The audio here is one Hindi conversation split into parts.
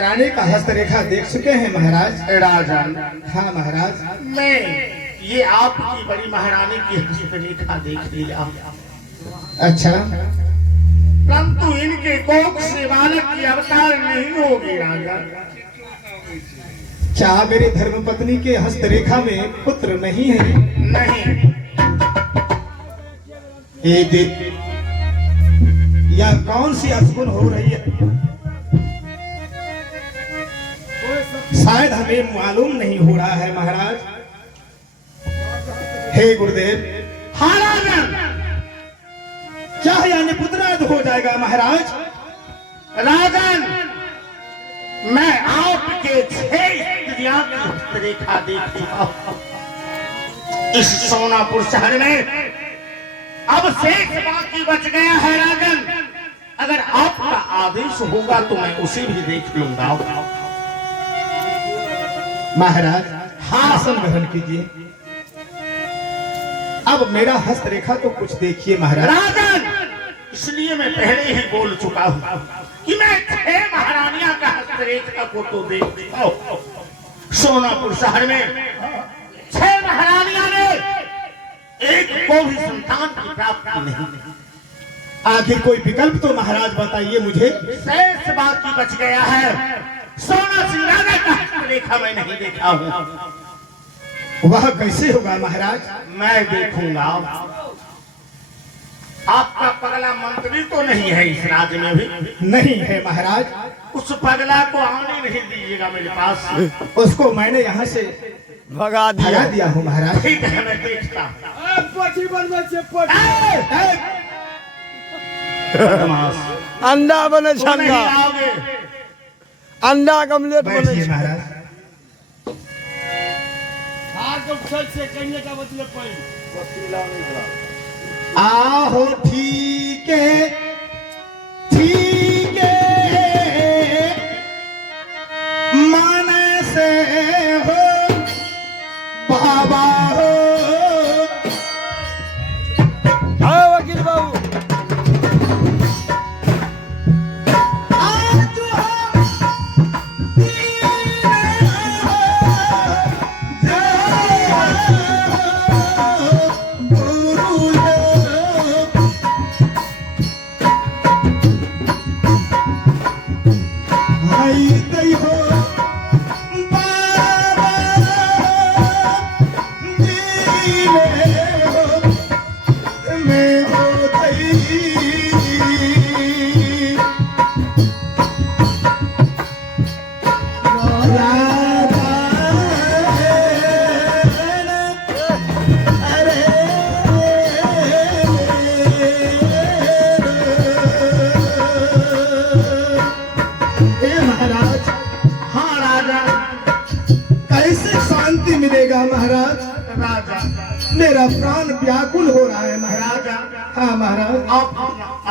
रानी का हस्तरेखा देख चुके हैं महाराज? राजन, हाँ महाराज, मैं ये आपकी बड़ी महारानी की हस्तरेखा देख लिया। अच्छा, परंतु इनके कोख से बालक की अवतार नहीं होगी राजन। क्या मेरी धर्मपत्नी के हस्तरेखा में पुत्र नहीं है? नहीं। यह कौन सी अशुभ हो रही है? शायद हमें मालूम नहीं हो रहा है महाराज। हे गुरुदेव, हाँ राजन, क्या यानी पुत्राद हो जाएगा महाराज? राजन, मैं आपके 6 स्त्रियां की हस्तरेखा देखती हूं इस सोनापुर शहर में। अब शेष बाकी बच गया है राजन। अगर आपका आदेश होगा तो मैं उसे भी देख लूंगा। महाराज, हाँ, आसन ग्रहण कीजिए। अब मेरा हस्तरेखा तो कुछ देखिए महाराज। राजन, इसलिए मैं पहले ही बोल चुका हूं कि मैं 6 महारानियां का हस्तरेखा को तो देखता हूं। सोनापुर शहर में 6 महारानियां ने एक को भी संतान की प्राप्ति नहीं। आखिर कोई विकल्प तो महाराज बताइए मुझे। शेष बाकी बच गया है सोना सिंगारा का हस्तरेखा मैं नहीं देखा हूं। वह कैसे होगा महाराज? मैं देखूंगा। आपका पगला मंत्री तो नहीं है इस राज्य में भी? नहीं है महाराज। उस पगला को आने नहीं दीजिएगा मेरे पास। उसको मैंने यहाँ से भगा दिया हूँ महाराज। ठीक है, मैं देखता हूँ। अंडा बने तुम नहीं छंगा, आओगे। अंडा कमलेट बने बैठिए महाराज। आहो ठीक है, ठीक है, मन से हो बाबा हो। हाँ वकील बाबू, आज महाराज, मेरा प्राण व्याकुल हो रहा है महाराज। हाँ महाराज, आप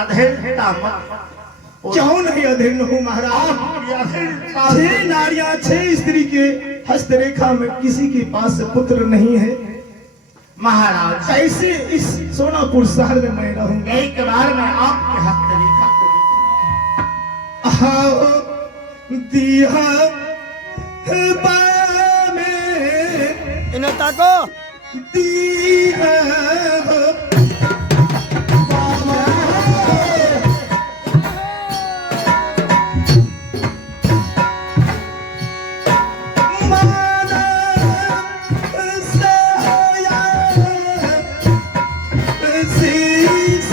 अधेरता मत। क्यों नहीं अधीर्ण हूँ महाराज? 6 नारियां 6 स्त्री के हस्तरेखा में किसी के पास पुत्र नहीं है महाराज। कैसे इस सोनापुर शहर में मैं रहूंगा? एक बार मैं आपके हस्तरेखा को दिया इन्हें ताको। दी है हो बाबा माना सया शीश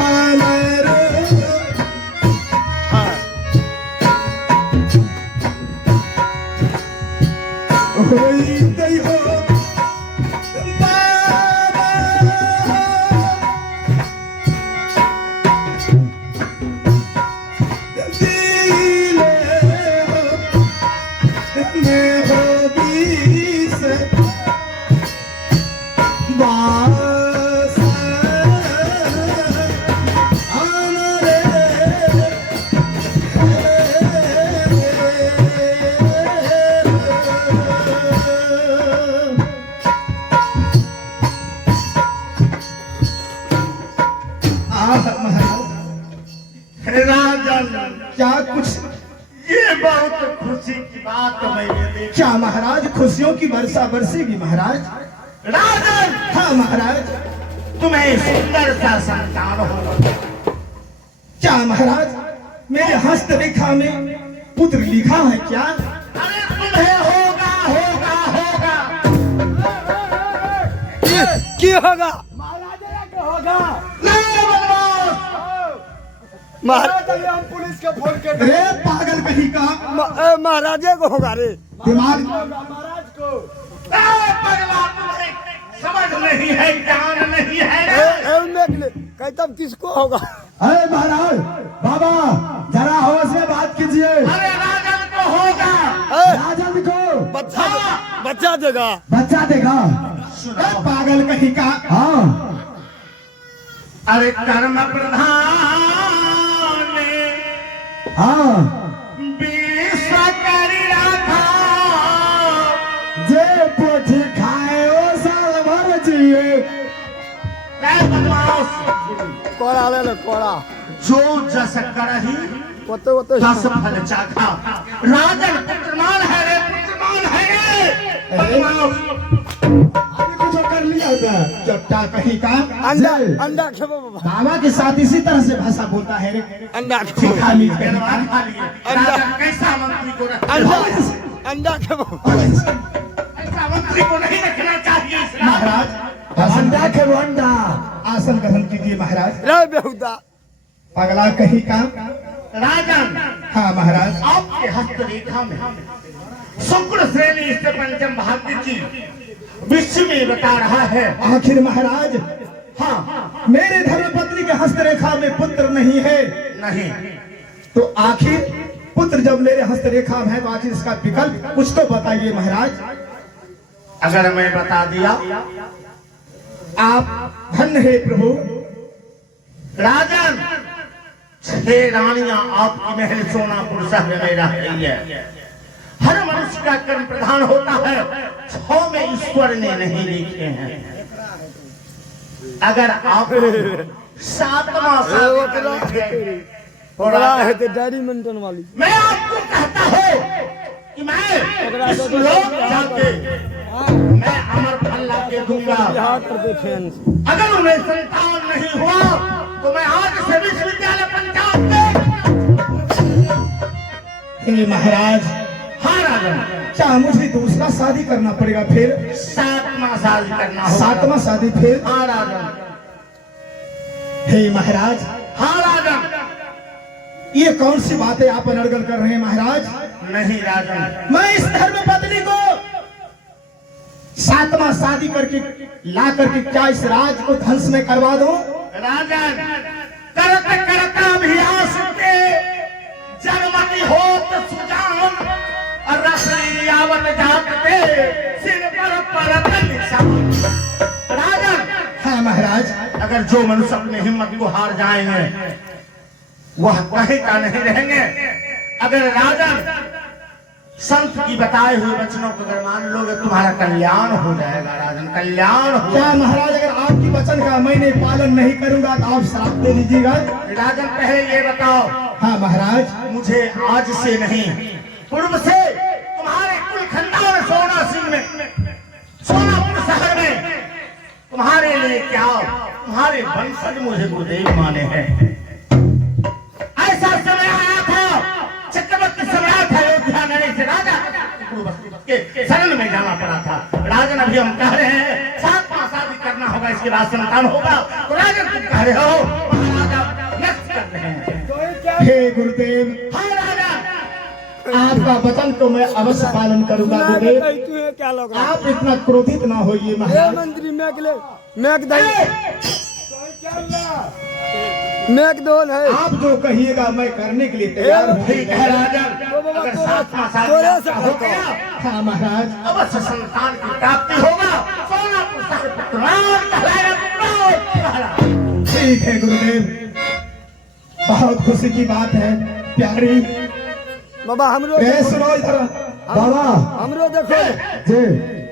हमारे होई गई हो बाबा दिले हो में हो बीस बास राजन, क्या कुछ ये बहुत खुशी की बात मैंने देखी। क्या महाराज खुशियों की वर्षा बरसेगी महाराज? राजन, हाँ महाराज। तुम्हें सुंदर सा संतान होगा। क्या महाराज मेरे हस्तरेखा में पुत्र लिखा है क्या? अरे तुम्हें होगा होगा होगा। की होगा नहीं बदमाश, महाराज हम पुलिस के फोन कर रे पागल कहीं का महाराजे को होगा रे दिमाग महाराज को पगला, तुम्हें समझ नहीं है, ज्ञान नहीं है। कहता किसको होगा? अरे महाराज बाबा जरा होश में बात कीजिए। अरे राजन को होगा। राजन को बच्चा देगा। बच्चा देगा। अरे पागल कहीं का। हाँ अरे कर्म प्रधान हाँ विश्व करी रखा, जे पोथी खाए ओ साल भर जिए। कोड़ा ले लो कोड़ा। जो जस करही तस फल चाखा। राजन पुत्रमान है रे, पुत्रमान है रे। अभी कुछ कर लिया था चट्टा कहीं का। अंडा जे, अंडा खेबो बाबा। बाबा के साथ इसी तरह से भाषा बोलता है रे। अंडा खा लीजिए। धन्यवाद खा लिए। राजन कैसा मंत्री को रखना, अंडा खेबो। ऐसा मंत्री को नहीं रखना चाहिए इस राज। महाराज अंडा खेलो अंडा। आसन ग्रहण कीजिए महाराज। रे बेहुदा पगला कहीं का। राजन, हाँ महाराज। आपके हस्तरेखा में शुक्र श्रेणी से पंचम भाग्य की विश्व में बता रहा है। आखिर महाराज हाँ मेरे धर्मपत्नी के हस्तरेखा में पुत्र नहीं है। नहीं, तो आखिर पुत्र जब मेरे हस्तरेखा में है तो आखिर इसका विकल्प कुछ तो बताइए महाराज। अगर मैं बता दिया। आप धन्य है प्रभु। राजन, 6 रानियां आपकी महल सोनापुर शहर में रह रही है। हर मनुष्य का कर्म प्रधान होता है, 6 में ईश्वर ने नहीं लिखे हैं। अगर आप 7वां बड़ा है तो डायरी मेंटेन वाली। मैं आपको कहता हूँ कि मैं इस लोक जाके मैं अमर फल ला के दूंगा। यहाँ कर दे फैंस। अगर उन्हें संतान नहीं हुआ तो मैं आज से विश्वविद्यालय पंचायत में। हे महाराज हाँ राजन, क्या मुझे दूसरा शादी करना पड़ेगा फिर? 7वां शादी करना होगा। 7वां शादी फिर? हाँ राजन। हे महाराज हाँ राजन। ये कौन सी बातें आप अनर्गल कर रहे हैं महाराज? नहीं राजन, मैं इस धर्मपत्नी को 7वां शादी करके ला करके क्या इस राज को ध्वंस में करवा दूं? राजन करत करता अभ्यास के जन्मति होत सुजान, और रसली आवत जात के सिर पर परत निशान। राजन, हाँ महाराज। अगर जो मनुष्य अपनी हिम्मत को हार जाएंगे वह कहीं का नहीं रहेंगे। अगर राजन संत की बताए हुए वचनों को अगर मान लोगे तुम्हारा कल्याण हो जाएगा। राजन, कल्याण हो। क्या महाराज अगर आपकी वचन का मैंने पालन नहीं करूंगा तो आप श्राप दे दीजिएगा? राजन पहले ये बताओ। हाँ महाराज। मुझे आज से नहीं पूर्व से तुम्हारे कुल खानदान सोना सिंह में तुम्हारे वंशज मुझे गुरुदेव माने हैं। ऐसा समय आया था, चक्रवर्ती सम्राट अयोध्या नरेश राजा के शरण में जाना पड़ा था। राजन अभी हम कह रहे हैं 7वां शादी करना होगा, इसके बाद संतान होगा, तो राजन तुम कह रहे हो महाराजा नष्ट कर रहे हैं। तो ये क्या हे गुरुदेव, हाँ राजा, आपका वचन तो मैं अवश्य पालन करूंगा गुरुदेव। तुम्हें क्या लग रहा आप इतना क्रोधित ना होइए है महाराज। मंत्री मैक दही मैक दोन है। आप जो कहिएगा मैं करने के लिए तैयार हूँ। ठीक है राजन, अगर 7वां शादी आपका हो गया, हाँ महाराज, अवश्य संतान की प्राप्ति होगा। सोनापुर शहर पुत्रराज कहलाएगा। ठीक है गुरुदेव, बहुत खुशी की बात है। प्यारी बाबा हमरो ए, सुनो इधर बाबा। हमरो देखो जी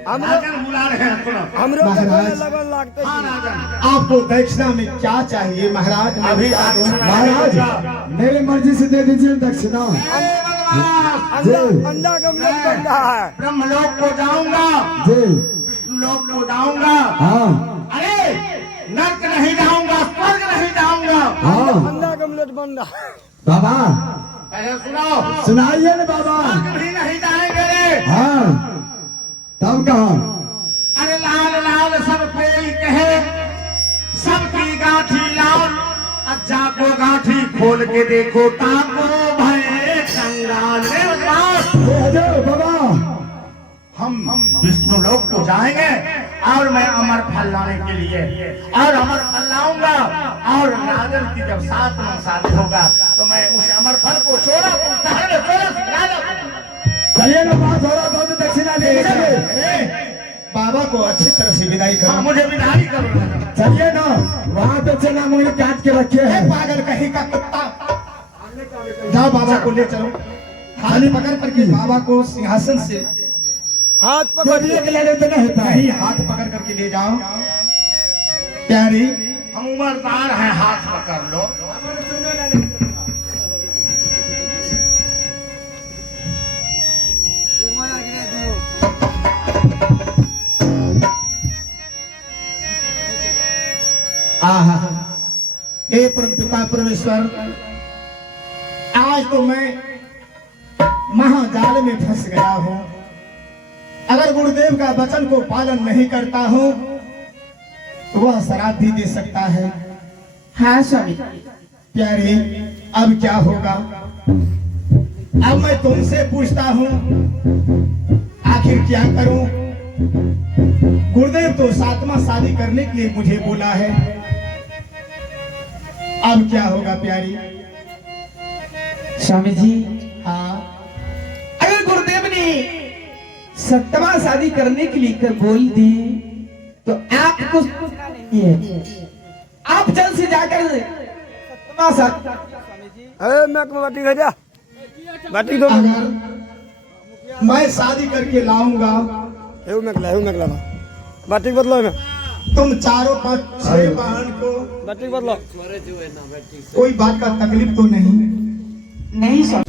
हमरो राजन बुला रहे हैं, सुनो। हमरो देखो महाराज। लगन लागते हाँ छी। राजन, आपको दक्षिणा में क्या चाहिए महाराज? अभी महाराज मेरी मर्जी से दे दीजिए दक्षिणा। अंडा गमले बन रहा है। ब्रह्मलोक को जाऊंगा, जी लोक को जाऊंगा, हाँ अरे नर्क नहीं जाऊंगा, स्वर्ग नहीं जाऊंगा। हाँ अंडा गमलेट बन रहा है। बाबा पहले सुनो, सुनाइए ना बाबा। कभी नहीं जाएंगे रे। हाँ तब कहा? अरे लाल लाल सब कोई कहे, सबकी गांठी लाल, अच्छा को गांठी खोल के देखो, ताको भय कंगाल। रे बाप, अजय बाबा, हम विष्णु लोक को जाएंगे और मैं अमर फल लाने के लिए और अमर फल लाऊंगा। और राजन की जब 7वां शादी होगा तो मैं उस अमर फल को सोनापुर शहर में 16 राजा चलिए ना बात हो रहा तो दक्षिणा ले लीजिए। बाबा को अच्छी तरह से विदाई हाँ, करो। मुझे विदाई करो। चलिए ना, वहाँ तो चना मुझे काट के रखे हैं। पागल कहीं का कुत्ता, जाओ बाबा को ले चलो। थाली पकड़ करके बाबा को सिंहासन से हाथ पकड़ ले लेते नहीं होता है, हाथ पकड़ करके ले जाओ। प्यारी हम उम्रदार हैं, हाथ पकड़ लो। आहा, हे परमपिता परमेश्वर, आज तो मैं महाजाल में फंस गया हूँ। अगर गुरुदेव का वचन को पालन नहीं करता हूँ तो वह श्राप भी दे सकता है। हाँ स्वामी। प्यारी अब क्या होगा? अब मैं तुमसे पूछता हूँ, आखिर क्या करूं? गुरुदेव तो 7वां शादी करने के लिए मुझे बोला है। अब क्या होगा प्यारी? स्वामी जी, हाँ अगर गुरुदेव ने 7वां शादी करने के लिए कर बोल दी तो आपको नहीं है, आप जल्द से जाकर 7वां शादी। अरे मैक में बाटी भेजा बाटी दो। अगर मैं शादी करके लाऊंगा, एऊ मैक ला बाटी बदलो में तुम 4 5 6 बहन को बाटी बदलो। कोई बात का तकलीफ तो नहीं? नहीं स्वामी।